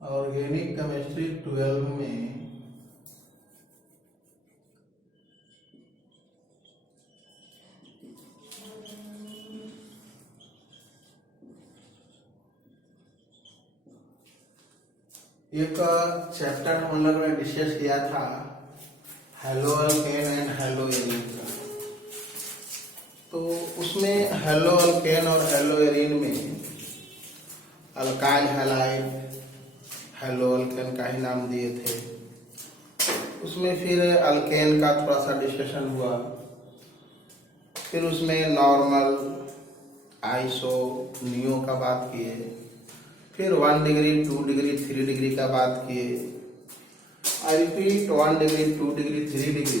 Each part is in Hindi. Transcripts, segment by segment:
ऑर्गेनिक केमिस्ट्री 12 में एक चैप्टर हम लोग ने डिस्कस किया था hello alkane and hello arene का। तो उसमें हेलो अल्केन और हेलो एरीन में अल्काइल हैलाइड हेलो अल्केन का ही नाम दिए थे। उसमें फिर अल्केन का थोड़ा सा डिस्कशन हुआ, फिर उसमें नॉर्मल आइसो नियो का बात किए, फिर 1 डिग्री 2 डिग्री 3 डिग्री का बात किए। I repeat 1 degree 2 degree 3 degree.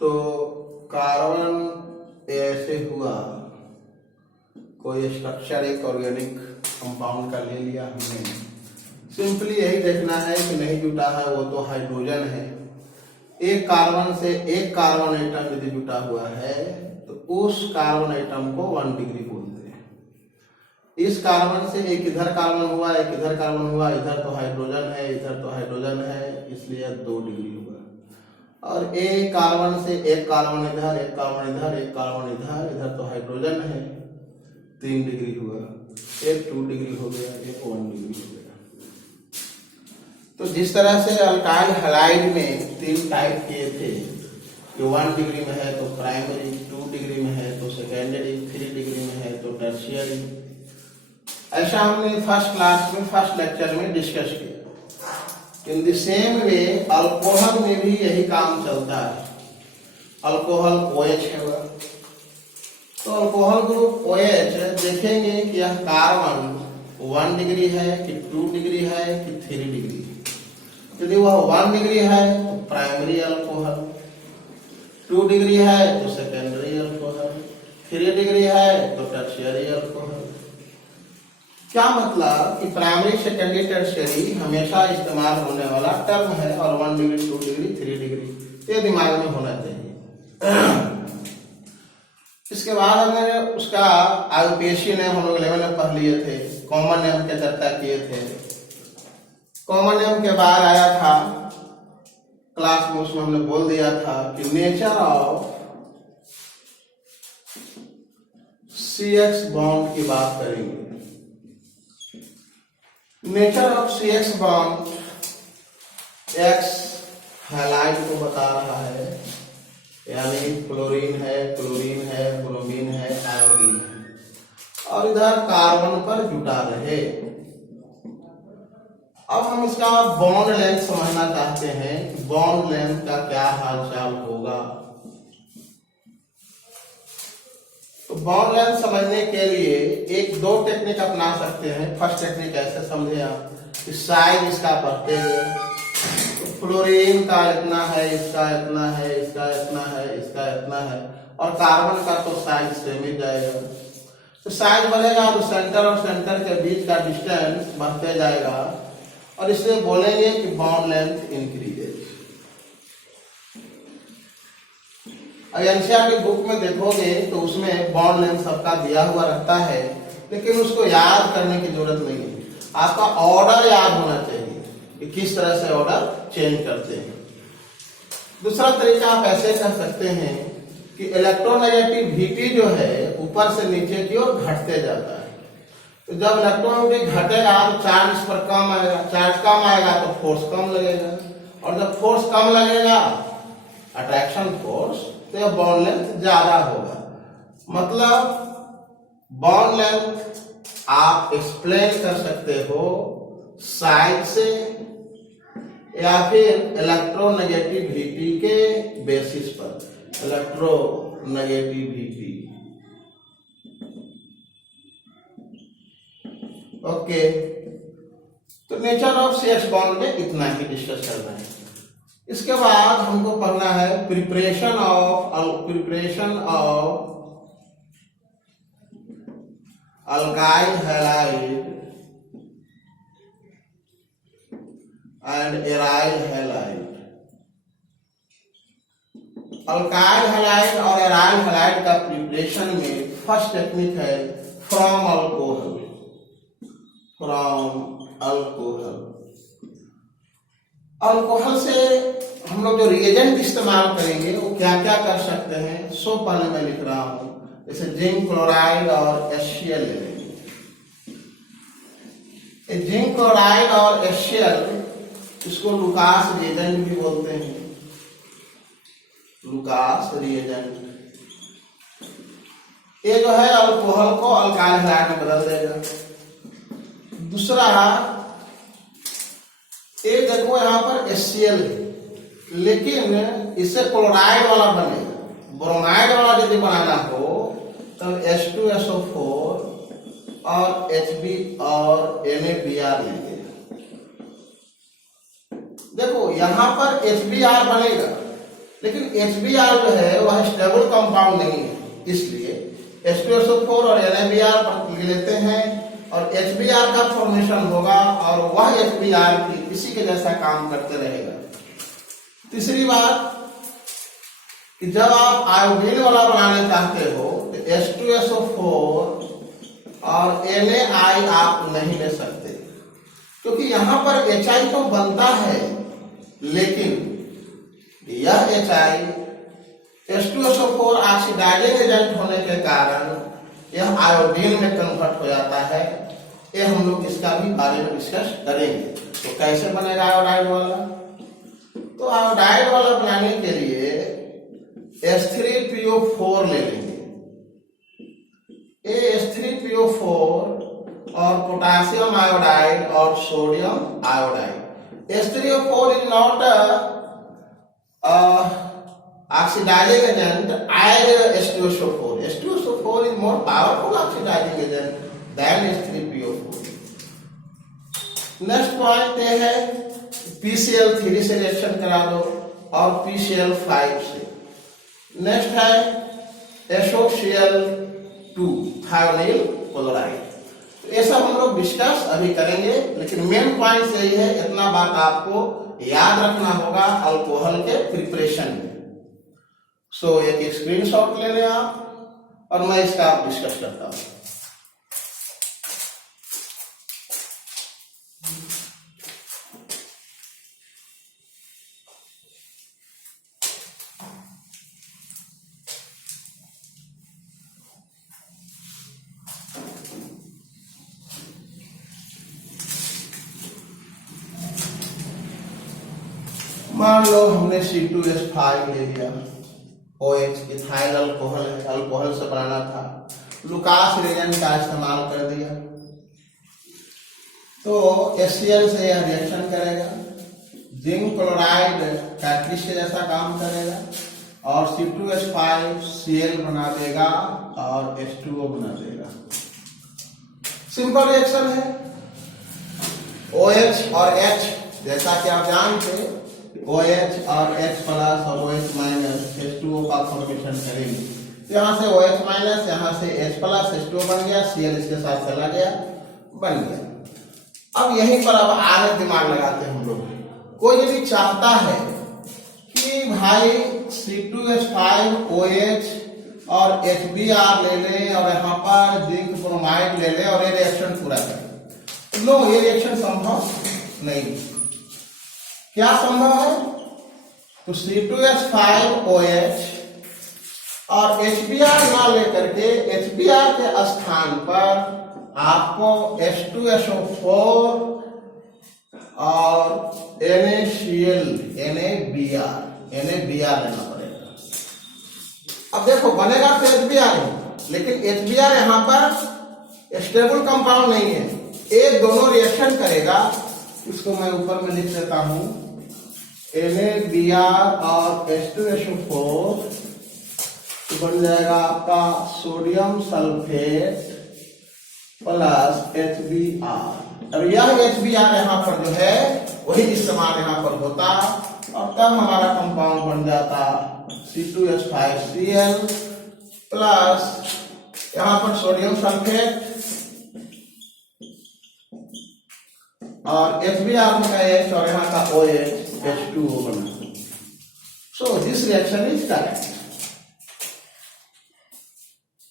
तो कार्बन ऐसे हुआ, कोई स्ट्रक्चर एक ऑर्गेनिक कंपाउंड का ले लिया हमने, सिंपली यही देखना है कि नहीं जुटा है वो तो हाइड्रोजन है। एक कार्बन से एक कार्बन एटम यदि जुटा हुआ है तो उस कार्बन एटम को 1 डिग्री बोलते हैं। इस कार्बन से एक इधर कार्बन हुआ, एक इधर कार्बन हुआ, इधर तो हाइड्रोजन है, इधर तो हाइड्रोजन है, इसलिए 2 डिग्री हुआ। और एक कार्बन से एक कार्बन इधर, एक कार्बन इधर, एक कार्बन इधर, इधर तो हाइड्रोजन है, 3 डिग्री हुआ। एक 2 डिग्री हो गया, एक 1 डिग्री हो गया। तो जिस तरह से अल्काइल हैलाइड में 3 टाइप किए थे कि 1 डिग्री में है तो प्राइमरी, 2 डिग्री में है तो सेकेंडरी, 3 डिग्री में है तो टर्शियरी, ऐसा हमने फर्स्ट क्लास में फर्स्ट लेक्चर में डिस्कस किया। In the same way alcohol में भी यही काम चलता है। अल्कोहल OH है वह, तो अल्कोहल ग्रुप OH देखेंगे कि यह कार्बन 1 डिग्री है कि 2 डिग्री है कि 3 डिग्री। यदि वह 1 डिग्री है तो प्राइमरी अल्कोहल, 2 डिग्री है तो सेकेंडरी अल्कोहल, 3 डिग्री है तो टर्शियरी अल्कोहल। क्या मतलब कि प्राइमरी सेकेंडरी टर्शियरी हमेशा इस्तेमाल होने वाला टर्म है, और 1 डिग्री 2 डिग्री 3 डिग्री ये दिमाग में होना चाहिए। इसके बाद हमने उसका आयुपेशी नेम हम लोग 11 में पढ़ लिए थे, कॉमन नेम की चर्चा किए थे। कॉमन नेम के बाद आया था क्लास में, उसमें हमने बोल दिया था कि नेचर ऑफ CX बॉन्ड की बात करेंगे। Nature of CX bond X halide को बता रहा है, यानी क्लोरीन है, क्लोरीन है, ब्रोमीन है, आयोडीन है, और इधर कार्बन पर जुटा रहे। अब हम इसका बॉन्ड लेंथ समझना चाहते हैं कि बॉन्ड लेंथ का क्या हालचाल होगा। तो बॉन्ड लेंथ समझने के लिए एक 2 टेक्निक अपना सकते हैं। फर्स्ट टेक्निक ऐसे समझे आप कि साइज इसका बढ़ते गए, तो फ्लोरीन का इतना है, इसका इतना है, इसका इतना है, इसका इतना है, और कार्बन का तो साइज सेम ही जाएगा। तो साइज बढ़ेगा तो सेंटर और सेंटर के बीच का डिस्टेंस बढ़ते जाएगा, और इससे बोलेंगे कि बॉन्ड लेंथ इंक्रीजेज। एनसीईआरटी की बुक में देखोगे तो उसमें बॉन्ड लेंथ सबका दिया हुआ रहता है, लेकिन उसको याद करने की जरूरत नहीं है। आपका ऑर्डर याद होना चाहिए कि किस तरह से ऑर्डर चेंज करते हैं। दूसरा तरीका आप ऐसे कर सकते हैं कि इलेक्ट्रोनेगेटिविटी जो है ऊपर से नीचे की ओर घटते जाता है। तो जब इलेक्ट्रोनेगेटिविटी घटेगा तो चार्ज इस पर कम आएगा, चार्ज कम आएगा तो फोर्स कम लगेगा, और जब फोर्स कम लगेगा अट्रैक्शन फोर्स, तो यह बॉन्ड लेंथ ज्यादा होगा। मतलब बॉन्ड लेंथ आप एक्सप्लेन कर सकते हो साइज से या फिर इलेक्ट्रोनेगेटिविटी के बेसिस पर। Electronegativity, okay. तो नेचर ऑफ CX बॉन्ड में इतना ही डिस्कस करना है। इसके बाद हमको पढ़ना है preparation of alkyl halide and aryl halide. Alkyl halide और एराइल हैलाइड का प्रिपरेशन में फर्स्ट टेक्निक है फ्रॉम अल्कोहल। अल्कोहल। अल्कोहल से हम लोग जो रिएजेंट इस्तेमाल करेंगे वो क्या क्या कर सकते हैं, सो पहले मैं लिख रहा हूं। जैसे जिंक क्लोराइड और HCl ले लेंगे। जिंक क्लोराइड और HCl, इसको लुकास रिएजेंट भी बोलते हैं, लुकास रिएजेंट। ये जो है अल्कोहल को अल्काइल हैलाइड में बदल देगा। दूसरा, ये देखो यहां पर HCl है, लेकिन इससे क्लोराइड वाला बनेगा। ब्रोमाइड वाला यदि बनाना हो तब H2SO4 और HB और NaBr लेंगे। देखो यहां पर HBr बनेगा, लेकिन HBr जो है वह स्टेबल कंपाउंड नहीं है, इसलिए H2SO4 और NaBr लेते हैं और HBr का फॉर्मेशन होगा और वह HBr की इसी के जैसा काम करते रहेगा। तीसरी बात कि जब आप आयोडीन वाला बनाना चाहते हो तो H2SO4 और NaI आप नहीं ले सकते, क्योंकि यहां पर HI तो बनता है, लेकिन यह HI H2SO4 ऑक्सीडाइजिंग एजेंट होने के कारण यह आयोडीन में कन्वर्ट हो जाता है। ये हम लोग इसका भी बारे में डिस्कस करेंगे। तो कैसे बनेगा आयोडाइड वाला? तो आयोडाइड वाला बनाने के लिए H3PO4 ले लेंगे। H3PO4 और पोटासियम आयोडाइड और sodium iodide. H3O4 is not oxidizing agent as H2SO4. H2SO4 is more powerful oxidizing agent than H3PO4. Next point ये है PCl3 से रिएक्शन करा दो और PCl5 से। नेक्स्ट है SOCl2 थायोनिल क्लोराइड। ये सब हम लोग डिस्कस अभी करेंगे, लेकिन मेन पॉइंट यही है, इतना बात आपको याद रखना होगा अल्कोहल के प्रिपरेशन में। सो एक स्क्रीनशॉट ले लें आप और मैं इसका डिस्कस करता हूं। मान लो हमने C2H5 ले लिया, OH इथाइल अल्कोहल है, अल्कोहल से बनाना था, लुकास रिएजेंट का इस्तेमाल कर दिया, तो HCl से यह रिएक्शन करेगा, जिंक क्लोराइड कैटलिस्ट के जैसा काम करेगा और C2H5 Cl बना देगा और H2O बना देगा। सिंपल रिएक्शन है। OH और H, जैसा कि आप जानते, OH और H प्लस और OH माइनस H2O का फॉर्मेशन करेंगे। तो यहाँ से OH माइनस, यहाँ से H प्लस H2O बन गया, Cl इसके साथ चला गया, बन गया। अब यहीं पर अब आगे दिमाग लगाते हैं हम लोग। कोई यदि चाहता है कि भाई C2H5 OH और HBr ले ले और यहाँ पर जिंक ब्रोमाइड ले ले और ये रिएक्शन पूरा करे, नो, ये रिएक्शन संभव नहीं। क्या संभव है? तो C2H5OH और HBr ना लेकर के HBr के स्थान पर आपको H2SO4 और NaCl NaBr लेना पड़ेगा। अब देखो बनेगा तो HBr है, लेकिन HBr यहाँ पर स्टेबल कंपाउंड नहीं है, ये दोनों रिएक्शन करेगा। इसको मैं ऊपर में लिख देता हूं, NaBr और H2SO4 बन जाएगा आपका सोडियम सल्फेट प्लस HBr। और यह HBr यहाँ पर जो है वही इस्तेमाल यहाँ पर होता और तब हमारा कंपाउंड बन जाता C2H5Cl प्लस यहाँ पर सोडियम सल्फेट और HBr का H और यहाँ का OH H2O बना। So this reaction is correct.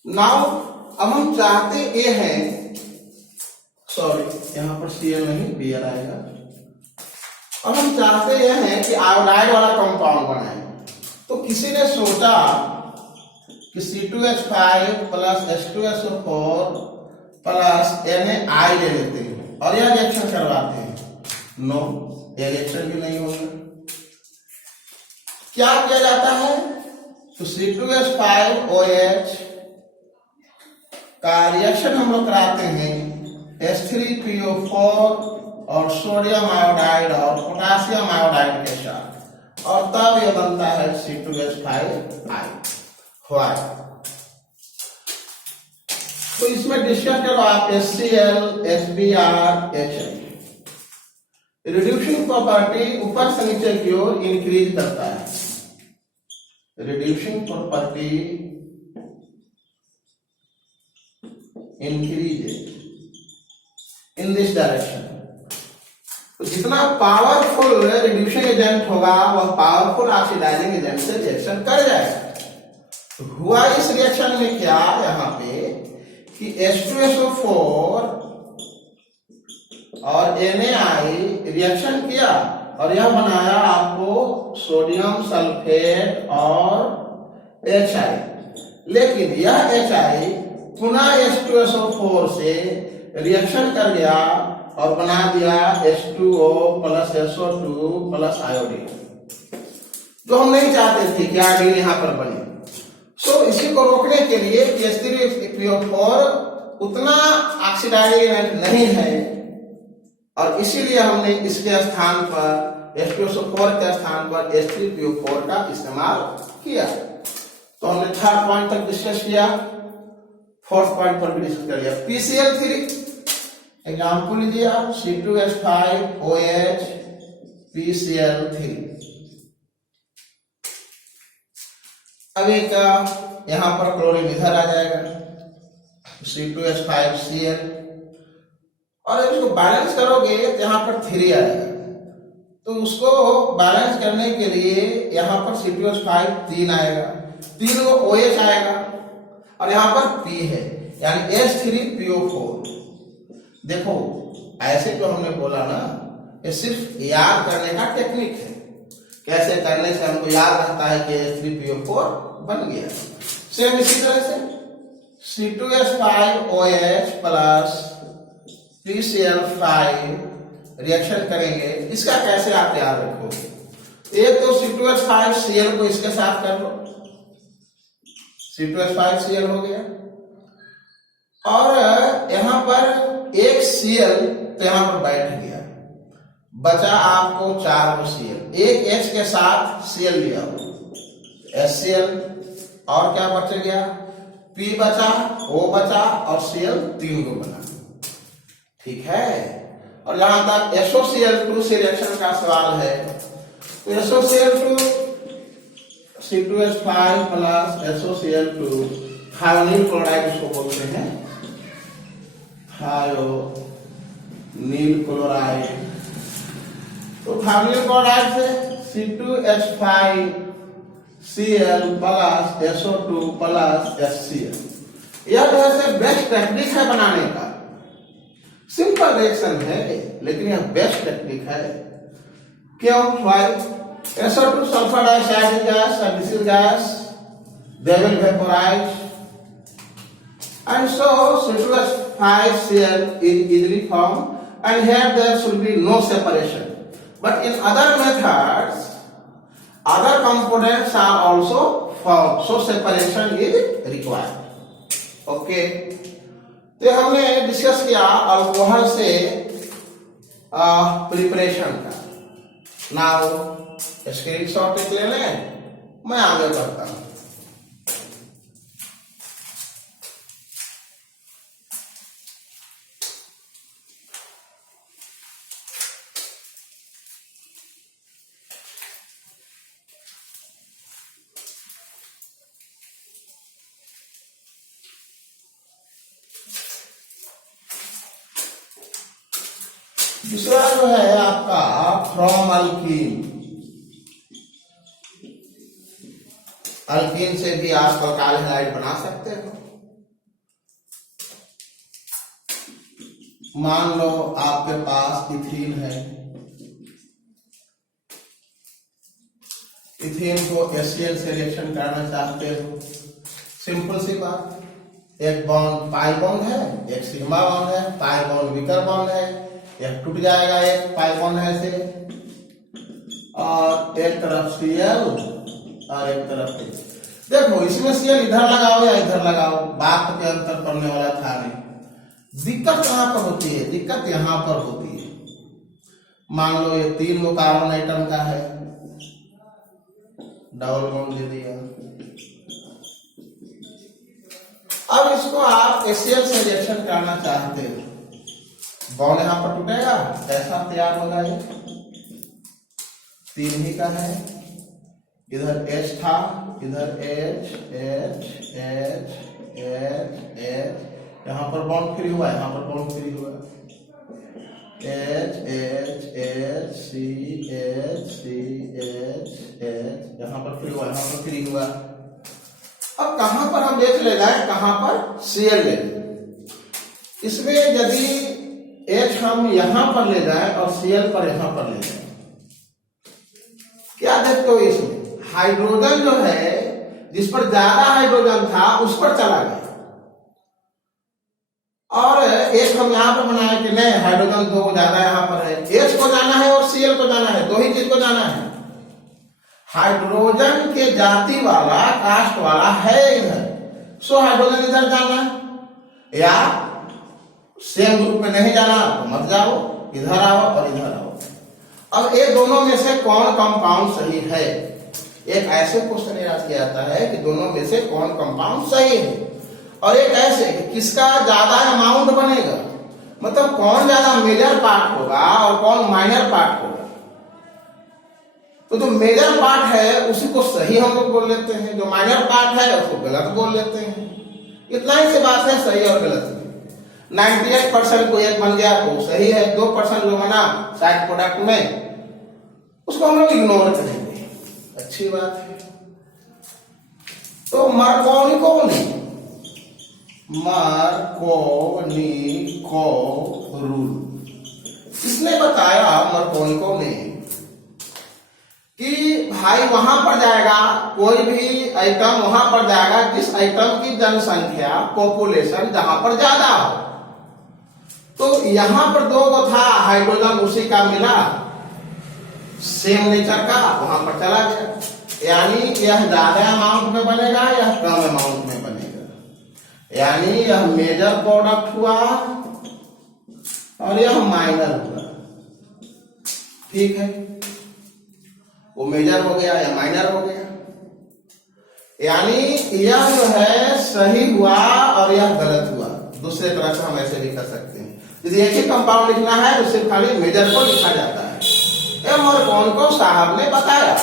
Now अब हम चाहते ये हैं सॉरी यहाँ पर Cl नहीं Br आएगा। और हम चाहते यह हैं कि आयोडाइड वाला कंपाउंड बनाए। तो किसी ने सोचा कि C2H5 plus H2SO4 plus NaI ले लेते हैं और यह रिएक्शन करवाते हैं। नो, यह रिएक्शन भी नहीं होगा। क्या किया जाता है? तो C2H5OH का रिएक्शन हम लोग कराते हैं H3PO4 और सोडियम आयोडाइड और पोटासियम आयोडाइड के साथ, और तब यह बनता है C2H5I। व्हाई? तो इसमें डिस्कस करो आप HCl, HBr, HI। Reducing property ऊपर से नीचे की ओर इंक्रीज करता है। Reducing property increase in this direction. तो जितना पावरफुल रिड्यूसिंग एजेंट होगा वह पावरफुल ऑक्सीडाइजिंग एजेंट से रिएक्शन कर जाएगा। तो हुआ इस रिएक्शन में क्या यहाँ पे कि H2SO4 और NaI रिएक्शन किया और यह बनाया आपको सोडियम सल्फेट और HI। लेकिन यह HI पुनः H2SO4 से रिएक्शन कर गया और बना दिया H2O plus SO2 plus iodine, जो हम नहीं चाहते थे कि आयोडीन यहाँ पर बने। सो इसी को रोकने के लिए H3PO4 उतना ऑक्सीडाइजिंग एजेंट नहीं है और इसीलिए हमने इसके स्थान पर H2SO4 के स्थान पर H3PO4 का इस्तेमाल किया। तो हमने थर्ड पॉइंट तक डिस्कस किया, फोर्थ पॉइंट पर भी डिस्कस कर लिया। PCl3 एग्जाम्पल लीजिए आप, C2H5OH PCl3। अब एक यहां पर क्लोरीन इधर आ जाएगा C2H5Cl, और जब इसको बैलेंस करोगे तो यहां पर 3 आएगा। तो उसको बैलेंस करने के लिए यहां पर C2H5 3 आएगा, 3 को OH आएगा और यहां पर P है यानी H3PO4। देखो ऐसे तो हमने बोला ना, ये सिर्फ याद करने का टेक्निक है, कैसे करने से हमको याद रहता है कि H3PO4 बन गया। सेम इसी तरह से C2H5OH प्लस PCl5 रिएक्शन करेंगे। इसका कैसे आप याद रखोगे? एक तो C2H5Cl को इसके साथ कर लो, C2H5Cl हो गया, और यहां पर एक Cl तो यहां पर बैठ गया, बचा आपको 4 को Cl, एक H के साथ Cl लिया हो HCl, और क्या बच गया? P बचा, O बचा और Cl 3 को बना। ठीक है। और जहां तक SOCl2 से रिएक्शन का सवाल है, तो SOCl2 C2H5 plus SOCl2 थायोनील chloride इसको बोलते हैं, थायोनील क्लोराइड। तो थायोनील क्लोराइड से C2H5Cl plus SO2 plus HCl। यह जो है बेस्ट टेक्निक है बनाने का, सिंपल रिएक्शन है लेकिन यह बेस्ट टेक्निक है। क्यों? Why? SO2 sulfur dioxide gas and this is gas, they will vaporize, and so C2H5Cl is easily formed, and here there should be no separation. But in other methods, other components are also formed, so separation is required. Okay. तो हमने डिस्कस किया अल्कोहल से प्रिपरेशन का। नाउ स्क्रीनशॉट ले लें, मैं आगे बढ़ता हूं। दूसरा जो है आपका फ्रॉम अल्कीन। अल्कीन से भी आप अल्काइल हैलाइड बना सकते हो। मान लो आपके पास इथीन है, इथीन को HCl से रिएक्शन करना चाहते हो। सिंपल सी बात, एक बॉन्ड पाई बॉन्ड है, एक सिग्मा बॉन्ड है, पाई बॉन्ड वीकर बॉन्ड है, एक टूट जाएगा, एक पाई बॉन्ड है से, और एक तरफ Cl और एक तरफ H। देखो इसमें Cl इधर लगाओ या इधर लगाओ, बात के अंतर पड़ने वाला था नहीं। दिक्कत कहां पर होती है? दिक्कत यहां पर होती है। मान लो ये 3 गो कार्बन आइटम का है, डबल बॉन्ड दे दिया। अब इसको आप HCl से रिएक्शन करना चाहते हो, बॉन्ड यहां पर टूटेगा, कैसा तैयार होगा? ये 3 ही का है, इधर H था, इधर H H H H H, यहां पर बॉन्ड फ्री हुआ, यहां पर बॉन्ड फ्री हुआ, H H H C H C H H, यहां पर फ्री हुआ, यहां पर फ्री हुआ। अब कहां पर हम H ले जाए, कहां पर Cl ले जाए? इसमें यदि H हम यहां पर ले जाए और Cl पर यहां पर ले जाए, क्या देखते हो? इसमें हाइड्रोजन जो है, जिस पर ज्यादा हाइड्रोजन था उस पर चला गया, और एक हम यहां पर बनाए कि नहीं हाइड्रोजन 2 ज्यादा यहां पर है, H को जाना है और Cl को जाना है, 2 ही चीज को जाना है। हाइड्रोजन के जाति वाला, कास्ट वाला है इधर, सो हाइड्रोजन इधर जाना, या सेम ग्रुप में नहीं जाना तो मत जाओ, इधर आओ और इधर आओ। अब ये दोनों में से कौन कंपाउंड सही है? एक ऐसे क्वेश्चन याद किया जाता है कि दोनों में से कौन कंपाउंड सही है, और एक ऐसे कि किसका ज्यादा अमाउंट बनेगा, मतलब कौन ज्यादा मेजर पार्ट होगा और कौन माइनर पार्ट होगा। तो जो मेजर पार्ट है उसी को सही हम लोग बोल लेते हैं, जो माइनर पार्ट है उसको गलत बोल लेते हैं। इतना ही से बात है सही और गलत में। 98% को एक बन गया तो सही है, 2% जो बना साइड प्रोडक्ट में उसको हम लोग इग्नोर करेंगे, अच्छी बात है। तो मार्कोनिको रूल इसने बताया, मार्कोनिको ने, कि भाई वहां पर जाएगा कोई भी आइटम, वहां पर जाएगा जिस आइटम की जनसंख्या पॉपुलेशन जहां पर ज्यादा हो। तो यहां पर 2 गो था हाइड्रोजन, उसी का मिला, सेम नेचर का, वहां पर चला गया, यानी यह ज्यादा अमाउंट में बनेगा या कम अमाउंट में बनेगा, यानी यह मेजर प्रोडक्ट हुआ और यह माइनर हुआ। ठीक है, वो मेजर हो गया या माइनर हो गया, यानी यह जो है सही हुआ और यह गलत हुआ। दूसरे तरह से हम ऐसे भी कर सकते हैं, यदि एक ही कंपाउंड लिखना है तो सिर्फ खाली मेजर को लिखा जाता है। मार्कोनिको साहब ने बताया।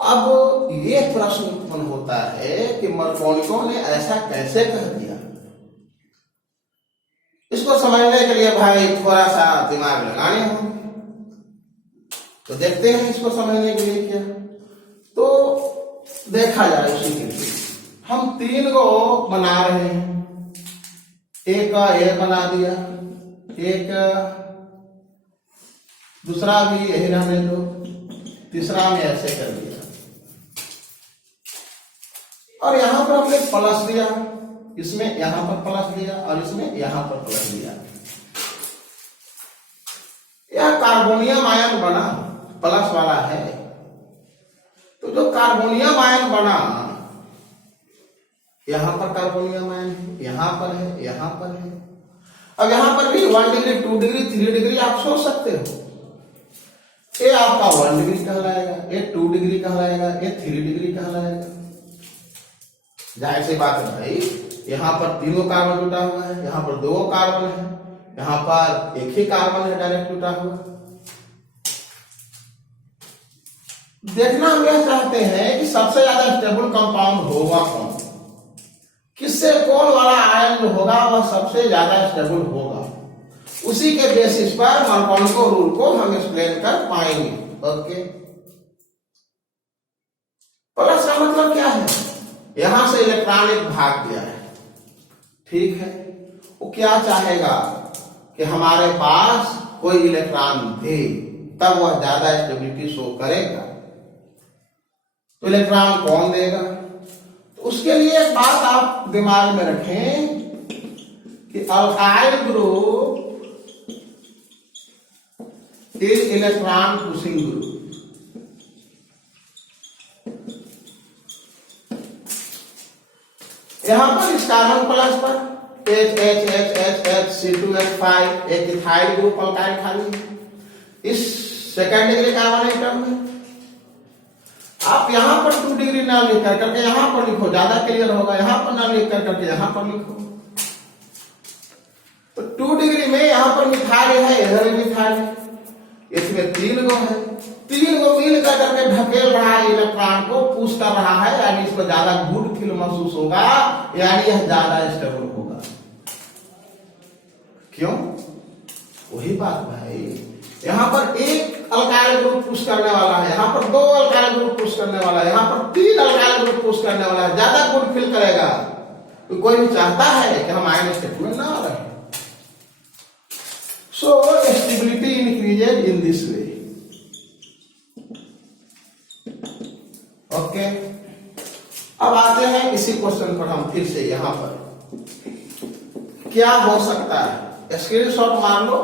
अब ये प्रश्न उत्पन्न होता है कि मार्कोनिको ने ऐसा कैसे कह दिया? इसको समझने के लिए भाई थोड़ा सा दिमाग लगाने होंगे, तो देखते हैं इसको समझने के लिए क्या। तो देखा जाए उसी के लिए हम 3 गो बना रहे हैं, एक ये बना दिया, एक दूसरा भी यही रहने दो, तीसरा में ऐसे कर दिया, और यहां पर हमने प्लस दिया, इसमें यहां पर प्लस दिया और इसमें यहां पर प्लस दिया। यह कार्बोनियम आयन बना, प्लस वाला है। तो जो कार्बोनियम आयन बना, यहां पर कार्बोनियम आयन है, यहां पर है, यहां पर है। अब यहां पर भी 1 डिग्री, 2 डिग्री, 3 डिग्री आप सोच सकते हो। ये आपका 1 डिग्री कहलाएगा, ये 2 डिग्री कहलाएगा, ये 3 डिग्री कहलाएगा। जाहिर सी बात है भाई, यहाँ पर 3 कार्बन जुटा हुआ है, यहाँ पर 2 कार्बन है, यहाँ पर 1 ही कार्बन है डायरेक्ट जुटा हुआ। देखना हम यह चाहते हैं कि सबसे ज्यादा स्टेबल कंपाउंड होगा कौन, किससे कौन वाला आयन जो होगा वह सबसे ज्यादा स्टेबल होगा। उसी के बेसिस पर मार्कोनिको रूल को हम एक्सप्लेन कर पाएंगे। ओके, प्लस का मतलब क्या है? यहां से इलेक्ट्रॉन एक भाग गया है, ठीक है, वो क्या चाहेगा कि हमारे पास कोई इलेक्ट्रॉन दे, तब वह ज्यादा स्टेबिलिटी शो करेगा। तो इलेक्ट्रॉन कौन देगा? तो उसके लिए एक बात आप दिमाग में रखें कि alkyl group is electron pushing group. यहां पर इस कार्बन प्लस पर H एक इथाइल ग्रुप अल्काइल खाली। इस सेकेंड डिग्री कार्बन एटम में आप यहां पर 2 डिग्री ना लिख करके यहां पर लिखो, ज्यादा क्लियर होगा। यहां पर ना लिख करके यहां पर लिखो। तो 2 डिग्री में यहां पर मिथाइल है, इधर भी मिथाइल है, इसमें 3 गो है। 3 गो मिल करके ढकेल रहा है, इलेक्ट्रॉन को पुश कर रहा है, यानी इसको ज्यादा गुड फील महसूस होगा, यानी यह ज्यादा स्टेबल होगा। क्यों? वही बात भाई, यहां पर एक अल्काइल ग्रुप पुश करने वाला है, यहां पर 2 अल्काइल ग्रुप पुश करने वाला है, यहां पर 3 अल्काइल ग्रुप पुश करने वाला है, ज्यादा गुड फील करेगा। तो कोई भी चाहता है कि हम आयन स्टेट में ना रहे। So stability increases in this way. Okay, अब आते हैं इसी क्वेश्चन पर हम फिर से। यहां पर क्या हो सकता है, स्क्रीनशॉट मार लो।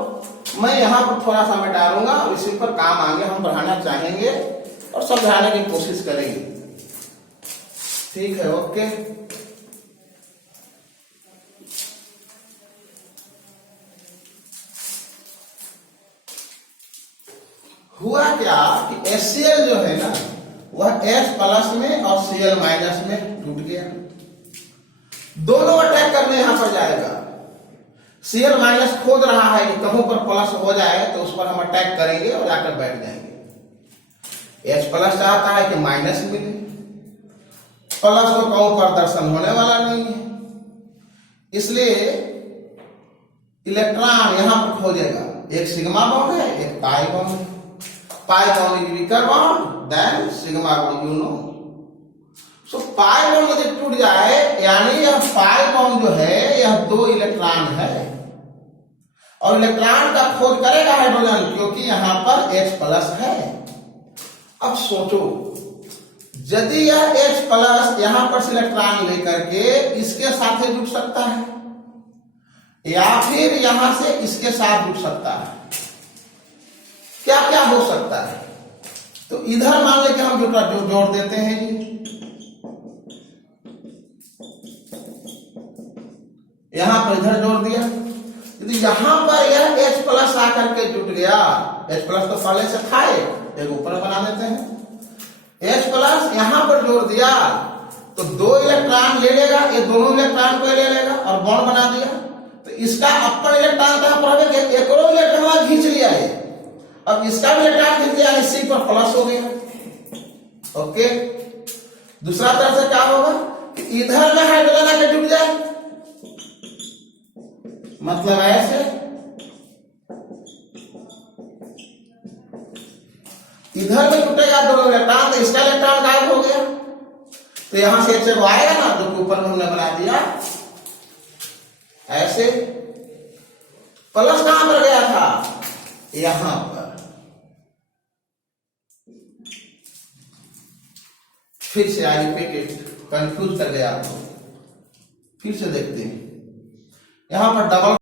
मैं यहां पर थोड़ा सा मैं डालूंगा, इसी पर काम आगे हम बढ़ाना चाहेंगे और समझाने की कोशिश करेंगे। ठीक है, ओके। हुआ क्या कि HCl जो है ना, वह H प्लस में और Cl माइनस में टूट गया। दोनों अटैक करने यहां पर जाएगा। Cl माइनस खोज रहा है कि कहीं पर प्लस हो जाए तो उस पर हम अटैक करेंगे और जाकर बैठ जाएंगे। H प्लस चाहता है कि माइनस मिले, प्लस को कहीं पर दर्शन होने वाला नहीं है, इसलिए इलेक्ट्रॉन यहां पर खोजेगा। एक सिग्मा बॉन्ड है, एक पाई बॉन्ड है। Pi bond is weaker bond then sigma bond, you know. So pi bond यदि टूट जाए, यानी यह पाई बॉन्ड जो है यह 2 इलेक्ट्रॉन है और इलेक्ट्रॉन का खोज करेगा हाइड्रोजन, क्योंकि यहां पर H प्लस है। अब सोचो, यदि यह H प्लस यहां पर इलेक्ट्रॉन लेकर के इसके साथ जुड़ सकता है या फिर यहां से इसके साथ जुड़ सकता है, क्या क्या हो सकता है? तो इधर मान लें कि हम जोड़ देते हैं जी, यहां पर इधर जोड़ दिया। यदि यहां पर यह H प्लस आकर के जुट गया, H प्लस तो पहले से था, एक ऊपर बना देते हैं। H प्लस यहां पर जोड़ दिया तो 2 इलेक्ट्रॉन ले लेगा, ये दोनों इलेक्ट्रॉन को ले लेगा और बॉन्ड बना दिया। तो इसका अपन इलेक्ट्रॉन कहां पर है, एक और इलेक्ट्रॉन खींच लिया है। अब इसका भी इलेक्ट्रॉन खींच लिया, C पर प्लस हो गया। ओके, दूसरा तरह से क्या होगा कि इधर में हाइड्रोजन आके जुट जाए, मतलब ऐसे इधर में जुटेगा 2 इलेक्ट्रॉन, तो इसका इलेक्ट्रॉन गायब हो गया। तो यहां से H आएगा ना, जो कि ऊपर में हमने बना दिया ऐसे। प्लस कहां पर गया था, यहां पर। फिर से आई रिपीट इट, कंफ्यूज कर गया आपको, फिर से देखते हैं। यहां पर डबल